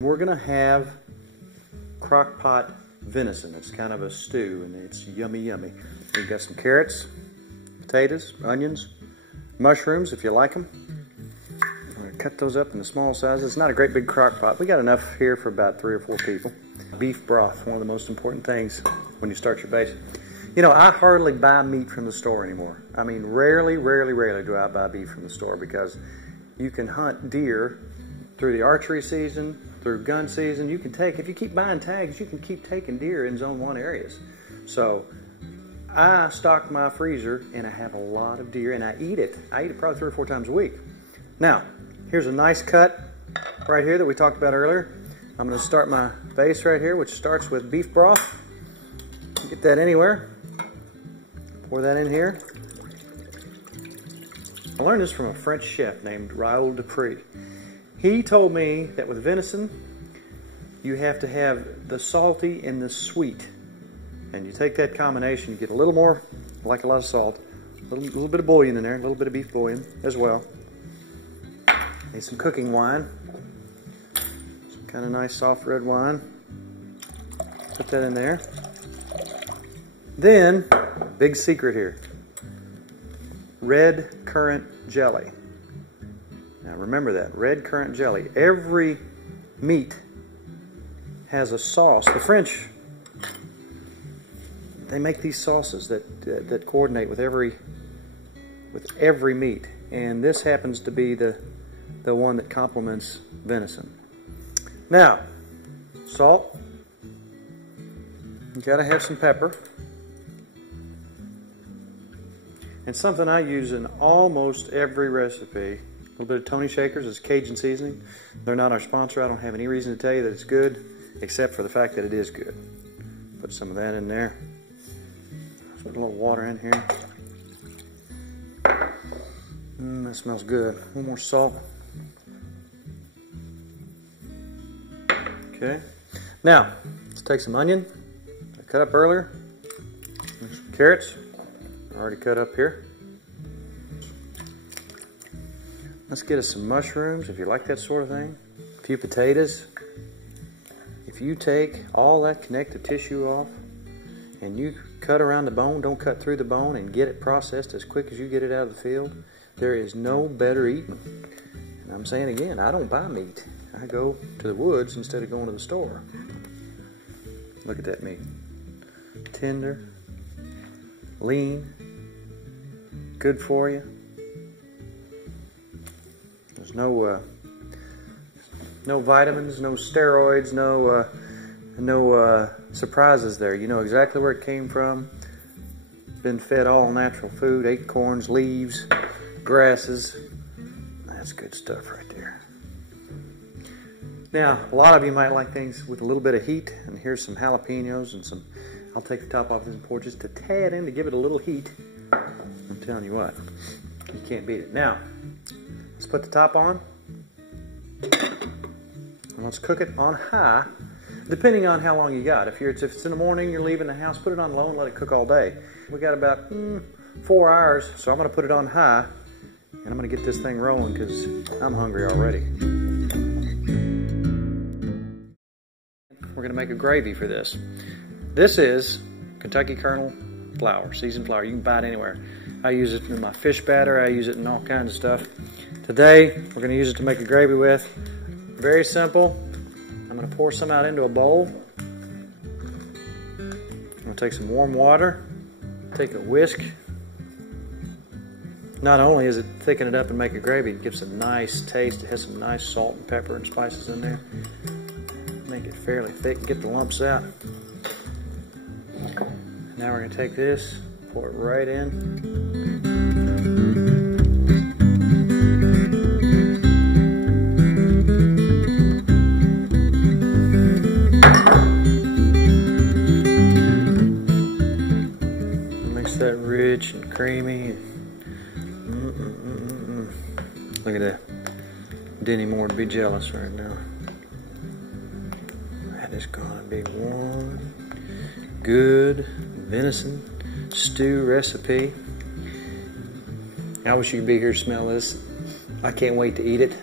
We're going to have crock-pot venison. It's kind of a stew, and it's yummy, yummy. We've got some carrots, potatoes, onions, mushrooms if you like them. I'm going to cut those up into small sizes. It's not a great big crock-pot. We got enough here for about 3 or 4 people. Beef broth, one of the most important things when you start your base. You know, I hardly buy meat from the store anymore. I mean, rarely do I buy beef from the store, because you can hunt deer through the archery season, through gun season. You can take, if you keep buying tags, you can keep taking deer in Zone 1 areas. So I stock my freezer, and I have a lot of deer, and I eat it. I eat it probably 3 or 4 times a week. Now, here's a nice cut right here that we talked about earlier. I'm going to start my base right here, which starts with beef broth. Get that anywhere. Pour that in here. I learned this from a French chef named Raoul Dupree. He told me that with venison, you have to have the salty and the sweet. And you take that combination, you get a little more, like a lot of salt, a little bit of bouillon in there, a little bit of beef bouillon as well. Need some cooking wine. Some kind of nice soft red wine. Put that in there. Then, big secret here, red currant jelly. Now remember that, red currant jelly. Every meat has a sauce. The French, they make these sauces that coordinate with every meat, and this happens to be the one that complements venison. Now, salt. You gotta have some pepper. And something I use in almost every recipe. A little bit of Tony Shakers is Cajun Seasoning. They're not our sponsor. I don't have any reason to tell you that it's good, except for the fact that it is good. Put some of that in there. Put a little water in here. That smells good. One more salt. Okay. Now, let's take some onion. I cut up earlier. There's some carrots. Already cut up here. Let's get us some mushrooms, if you like that sort of thing. A few potatoes. If you take all that connective tissue off and you cut around the bone, don't cut through the bone, and get it processed as quick as you get it out of the field, there is no better eating. And I'm saying again, I don't buy meat. I go to the woods instead of going to the store. Look at that meat. Tender, lean, good for you. There's no vitamins, no steroids, no surprises there. You know exactly where it came from. Been fed all natural food, acorns, leaves, grasses. That's good stuff right there. Now, a lot of you might like things with a little bit of heat, and here's some jalapenos and some. I'll take the top off this and pour just a tad in to give it a little heat. I'm telling you what, you can't beat it. Now, let's put the top on, and let's cook it on high, depending on how long you got. If it's in the morning, you're leaving the house, put it on low and let it cook all day. We got about 4 hours, so I'm going to put it on high, and I'm going to get this thing rolling because I'm hungry already. We're going to make a gravy for this. This is Kentucky Kernel flour, seasoned flour. You can buy it anywhere. I use it in my fish batter. I use it in all kinds of stuff. Today, we're going to use it to make a gravy with. Very simple. I'm going to pour some out into a bowl. I'm going to take some warm water, take a whisk. Not only is it thicken it up and make a gravy, it gives a nice taste. It has some nice salt and pepper and spices in there. Make it fairly thick, get the lumps out. Now we're going to take this, pour it right in. Makes that rich and creamy. Look at that. Denny Moore would be jealous right now. That is going to be one good venison stew recipe. I wish you could be here to smell this. I can't wait to eat it.